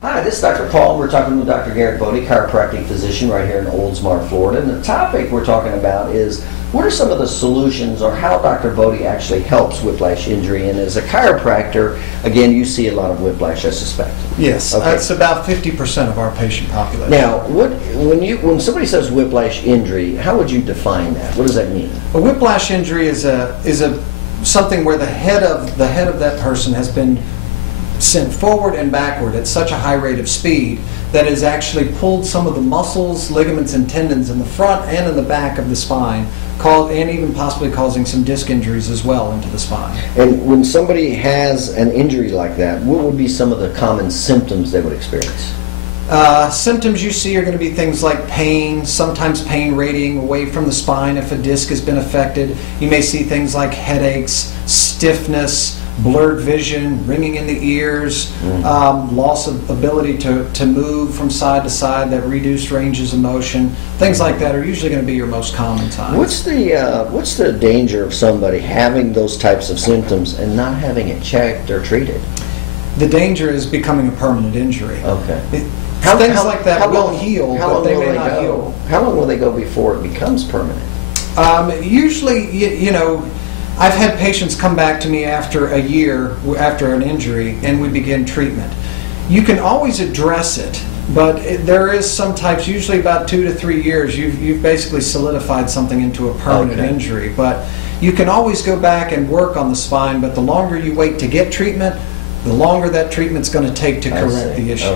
Hi, this is Dr. Paul. We're talking with Dr. Garrett Bode, chiropractic physician right here in Oldsmar, Florida. And the topic we're talking about is what are some of the solutions or how Dr. Bode actually helps whiplash injury. And as a chiropractor, again, you see a lot of whiplash, I suspect. Yes, okay. That's about 50% of our patient population. Now, when somebody says whiplash injury, how would you define that? What does that mean? A whiplash injury is something where the head of that person has been sent forward and backward at such a high rate of speed that has actually pulled some of the muscles, ligaments, and tendons in the front and in the back of the spine, and even possibly causing some disc injuries as well into the spine. And when somebody has an injury like that, what would be some of the common symptoms they would experience? Symptoms you see are going to be things like pain, sometimes pain radiating away from the spine if a disc has been affected. You may see things like headaches, stiffness, blurred vision, ringing in the ears, loss of ability to move from side to side, that reduced ranges of motion. Things like that are usually going to be your most common signs. What's the danger of somebody having those types of symptoms and not having it checked or treated? The danger is becoming a permanent injury. Okay. Things like that will heal, but they may not heal. How long will they go before it becomes permanent? Usually, you know, I've had patients come back to me after a year after an injury and we begin treatment. You can always address it, but there is some types, usually about 2 to 3 years, you've basically solidified something into a permanent injury. But you can always go back and work on the spine, but the longer you wait to get treatment, the longer that treatment's going to take to correct the issue.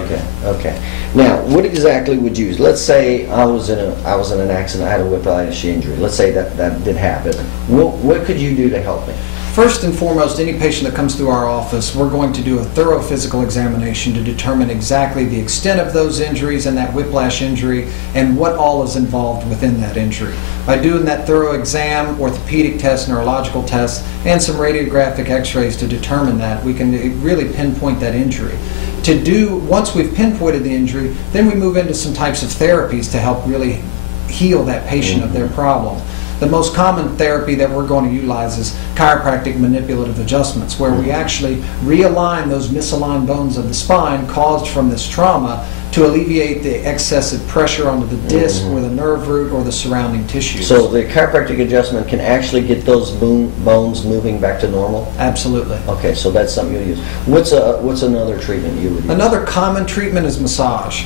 Okay. Now, what exactly would you use? Let's say I was in an accident, I had a whiplash injury. Let's say that did happen. What could you do to help me? First and foremost, any patient that comes through our office, we're going to do a thorough physical examination to determine exactly the extent of those injuries and that whiplash injury and what all is involved within that injury. By doing that thorough exam, orthopedic tests, neurological tests, and some radiographic x-rays to determine that, we can really pinpoint that injury. Once we've pinpointed the injury, then we move into some types of therapies to help really heal that patient of their problem. The most common therapy that we're going to utilize is chiropractic manipulative adjustments, where we actually realign those misaligned bones of the spine caused from this trauma to alleviate the excessive pressure onto the disc or the nerve root or the surrounding tissues. So the chiropractic adjustment can actually get those bones moving back to normal? Absolutely. Okay, so that's something you'll use. What's another treatment you would use? Another common treatment is massage.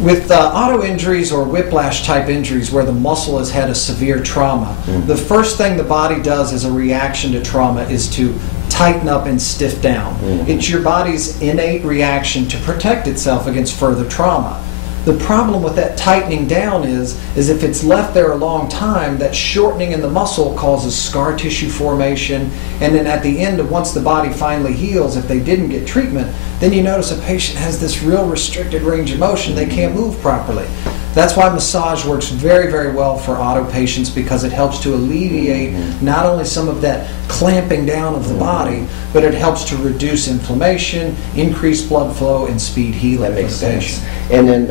With auto injuries or whiplash type injuries where the muscle has had a severe trauma, the first thing the body does as a reaction to trauma is to tighten up and stiff down. It's your body's innate reaction to protect itself against further trauma. The problem with that tightening down is if it's left there a long time, that shortening in the muscle causes scar tissue formation, and then at the end of once the body finally heals, if they didn't get treatment, then you notice a patient has this real restricted range of motion. They can't move properly. That's why massage works very, very well for auto patients, because it helps to alleviate not only some of that clamping down of the body, but it helps to reduce inflammation, increase blood flow, and speed healing for the patient. And then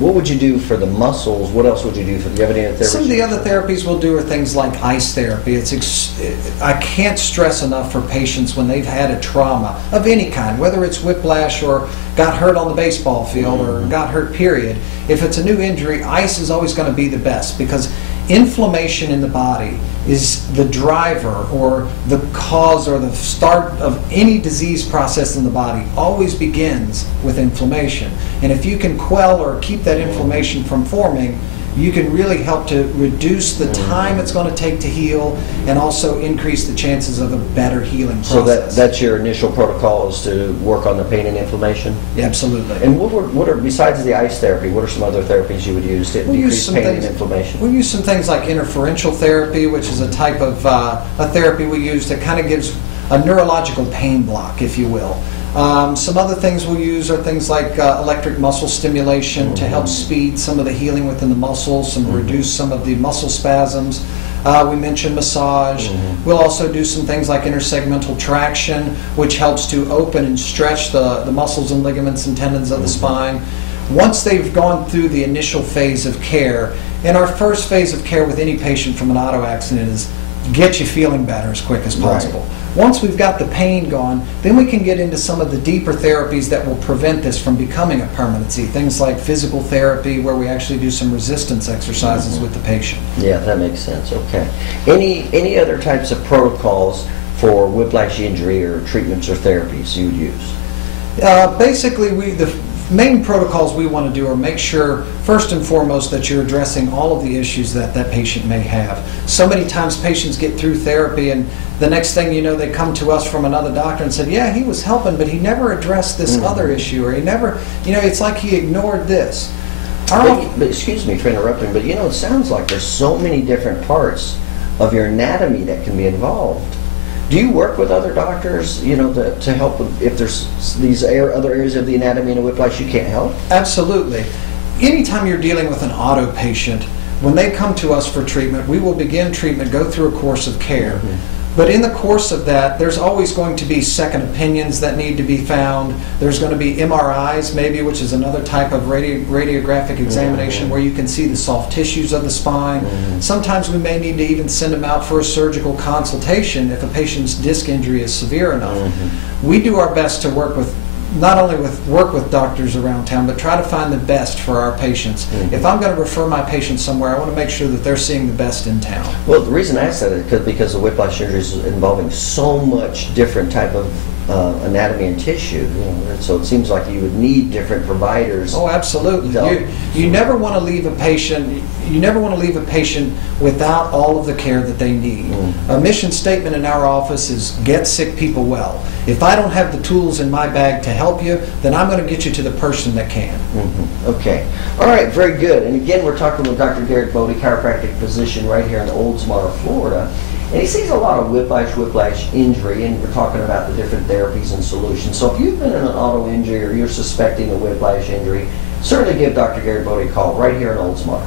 what would you do for the muscles? What else would you do do you have any other therapies? Some of the other therapies we'll do are things like ice therapy. I can't stress enough for patients when they've had a trauma of any kind, whether it's whiplash or got hurt on the baseball field or got hurt period. If it's a new injury, ice is always going to be the best, because inflammation in the body is the driver or the cause or the start of any disease process in the body. Always begins with inflammation. And if you can quell or keep that inflammation from forming, you can really help to reduce the time it's going to take to heal and also increase the chances of a better healing process. So that's your initial protocol, is to work on the pain and inflammation? Yeah, absolutely. And what are besides the ice therapy, what are some other therapies you would use to decrease pain and inflammation? We use some things like interferential therapy, which is a type of a therapy we use that kind of gives a neurological pain block, if you will. Some other things we'll use are things like electric muscle stimulation to help speed some of the healing within the muscles and reduce some of the muscle spasms. We mentioned massage. We'll also do some things like intersegmental traction, which helps to open and stretch the muscles and ligaments and tendons of the spine. Once they've gone through the initial phase of care, and our first phase of care with any patient from an auto accident is get you feeling better as quick as possible. Once we've got the pain gone, then we can get into some of the deeper therapies that will prevent this from becoming a permanency. Things like physical therapy, where we actually do some resistance exercises with the patient. Yeah, that makes sense. Okay. Any other types of protocols for whiplash injury or treatments or therapies you would use? Basically, the main protocols we want to do are make sure, first and foremost, that you're addressing all of the issues that that patient may have. So many times patients get through therapy and the next thing you know, they come to us from another doctor and said, yeah, he was helping, but he never addressed this other issue, or he never, it's like he ignored this. But excuse me for interrupting, but it sounds like there's so many different parts of your anatomy that can be involved. Do you work with other doctors, to help with, if there's these other areas of the anatomy in a whiplash you can't help? Absolutely. Anytime you're dealing with an auto patient, when they come to us for treatment, we will begin treatment, go through a course of care. But in the course of that, there's always going to be second opinions that need to be found. There's going to be MRIs, maybe, which is another type of radiographic examination where you can see the soft tissues of the spine. Sometimes we may need to even send them out for a surgical consultation if a patient's disc injury is severe enough. We do our best to work with work with doctors around town, but try to find the best for our patients. If I'm going to refer my patients somewhere, I want to make sure that they're seeing the best in town. Well, the reason I said it is because the whiplash injury is involving so much different type of anatomy and tissue, so it seems like you would need different providers. Oh, absolutely. You never want to leave a patient. You never want to leave a patient without all of the care that they need. A mission statement in our office is get sick people well. If I don't have the tools in my bag to help you, then I'm going to get you to the person that can. Okay. All right, very good. And again, we're talking with Dr. Garrett Bode, chiropractic physician right here in Oldsmar, Florida. And he sees a lot of whiplash injury, and we're talking about the different therapies and solutions. So if you've been in an auto injury or you're suspecting a whiplash injury, certainly give Dr. Garrett Bode a call right here in Oldsmar.